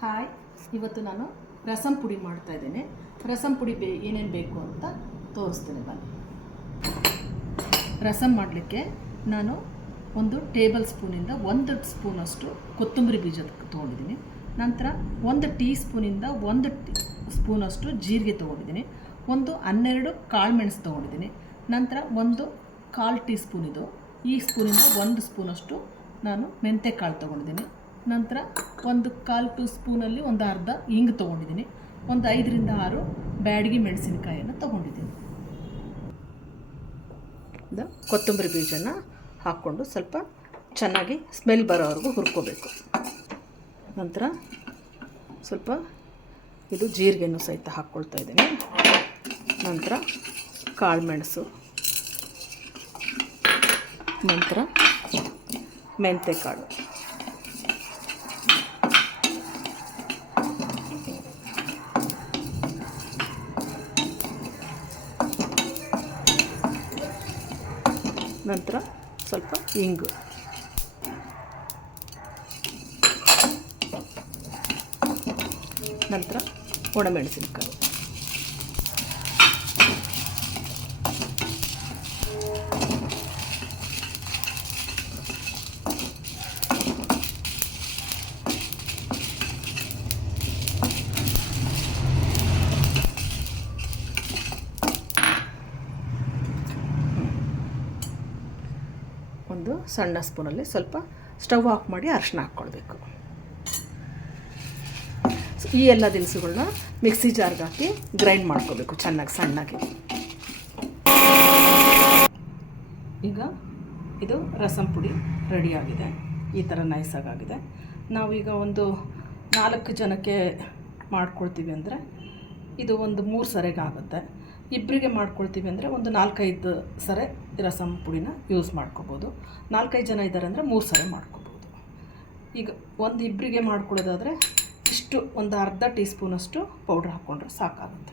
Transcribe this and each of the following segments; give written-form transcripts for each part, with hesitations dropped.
Hi, ಇವತ್ತು ನಾನು ರಸಂ ಪುಡಿ ಮಾಡ್ತಾ ಇದ್ದೇನೆ. ರಸಂ ಪುಡಿ ಏನೇನು ಬೇಕು ಅಂತ ತೋರಿಸ್ತೇನೆ ಬನ್ನಿ. ರಸಂ ಮಾಡಲಿಕ್ಕೆ ನಾನು 1 ಟೇಬಲ್ ಸ್ಪೂನಿಂದ 1 ಸ್ಪೂನಷ್ಟು ಕೊತ್ತಂಬರಿ ಬೀಜ ತೊಗೊಂಡಿದ್ದೀನಿ. ನಂತರ 1 ಟೀ ಸ್ಪೂನಿಂದ 1 ಸ್ಪೂನಷ್ಟು ಜೀರಿಗೆ ತೊಗೊಂಡಿದ್ದೀನಿ. 12 ಕಾಳು ಮೆಣಸು ತೊಗೊಂಡಿದ್ದೀನಿ. ನಂತರ 1/4 ಟೀ ಸ್ಪೂನ್ ಇದು. ಈ ಸ್ಪೂನಿಂದ 1 ಸ್ಪೂನಷ್ಟು ನಾನು ಮೆಂತ್ಯ ಕಾಳು ತೊಗೊಂಡಿದ್ದೀನಿ. ನಂತರ 1/4 ಟೀ ಸ್ಪೂನಲ್ಲಿ ಅರ್ಧ ಹಿಂಗು ತೊಗೊಂಡಿದ್ದೀನಿ. 5 ರಿಂದ 6 ಬ್ಯಾಡಗಿ ಮೆಣಸಿನಕಾಯಿಯನ್ನು ತೊಗೊಂಡಿದ್ದೀನಿ. ಕೊತ್ತಂಬರಿ ಬೀಜನ ಹಾಕ್ಕೊಂಡು ಸ್ವಲ್ಪ ಚೆನ್ನಾಗಿ ಸ್ಮೆಲ್ ಬರೋವರೆಗೂ ಹುರ್ಕೋಬೇಕು. ನಂತರ ಸ್ವಲ್ಪ ಇದು ಜೀರಿಗೆನೂ ಸಹಿತ ಹಾಕ್ಕೊಳ್ತಾ ಇದ್ದೀನಿ. ನಂತರ ಕಾಳು ಮೆಣಸು, ನಂತರ ಮೆಂತ್ಯ ಕಾಳು, ನಂತರ ಸ್ವಲ್ಪ ಇಂಗು, ನಂತರ ಒಣಮೆಣಸಿನಕಾಯಿ, ಒಂದು ಸಣ್ಣ ಸ್ಪೂನಲ್ಲಿ ಸ್ವಲ್ಪ ಸ್ಟವ್ ಆಫ್ ಮಾಡಿ ಅರಿಶಿನ ಹಾಕ್ಕೊಳ್ಬೇಕು. ಈ ಎಲ್ಲ ದಿನಸುಗಳನ್ನ ಮಿಕ್ಸಿ ಜಾರ್ಗೆ ಹಾಕಿ ಗ್ರೈಂಡ್ ಮಾಡ್ಕೋಬೇಕು ಚೆನ್ನಾಗಿ ಸಣ್ಣಗೆ. ಈಗ ಇದು ರಸಂ ಪುಡಿ ರೆಡಿಯಾಗಿದೆ. ಈ ಥರ ನೈಸಾಗಿದೆ. ನಾವೀಗ ಒಂದು 4 ಜನಕ್ಕೆ ಮಾಡ್ಕೊಳ್ತೀವಿ ಅಂದರೆ ಇದು ಒಂದು 3 ಸರೆಗೆ ಆಗುತ್ತೆ. ಇಬ್ಬರಿಗೆ ಮಾಡ್ಕೊಳ್ತೀವಿ ಅಂದರೆ ಒಂದು 4-5 ಸರೆ ರಸಂ ಪುಡಿನ ಯೂಸ್ ಮಾಡ್ಕೋಬೋದು. 4-5 ಜನ ಇದ್ದಾರೆ ಅಂದರೆ 3 ಸರೆ ಮಾಡ್ಕೋಬೋದು. ಈಗ ಒಂದು ಇಬ್ಬರಿಗೆ ಮಾಡ್ಕೊಳ್ಳೋದಾದರೆ ಇಷ್ಟು ಒಂದು ಅರ್ಧ ಟೀ ಸ್ಪೂನಷ್ಟು ಪೌಡ್ರ್ ಹಾಕ್ಕೊಂಡ್ರೆ ಸಾಕಾಗುತ್ತೆ.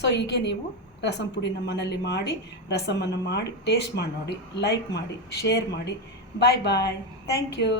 ಸೊ ಹೀಗೆ ನೀವು ರಸಂ ಪುಡಿನ ಮನೆಯಲ್ಲಿ ಮಾಡಿ ರಸಮನ್ನು ಮಾಡಿ ಟೇಸ್ಟ್ ಮಾಡಿ ನೋಡಿ, ಲೈಕ್ ಮಾಡಿ, ಶೇರ್ ಮಾಡಿ. Bye bye. Thank you.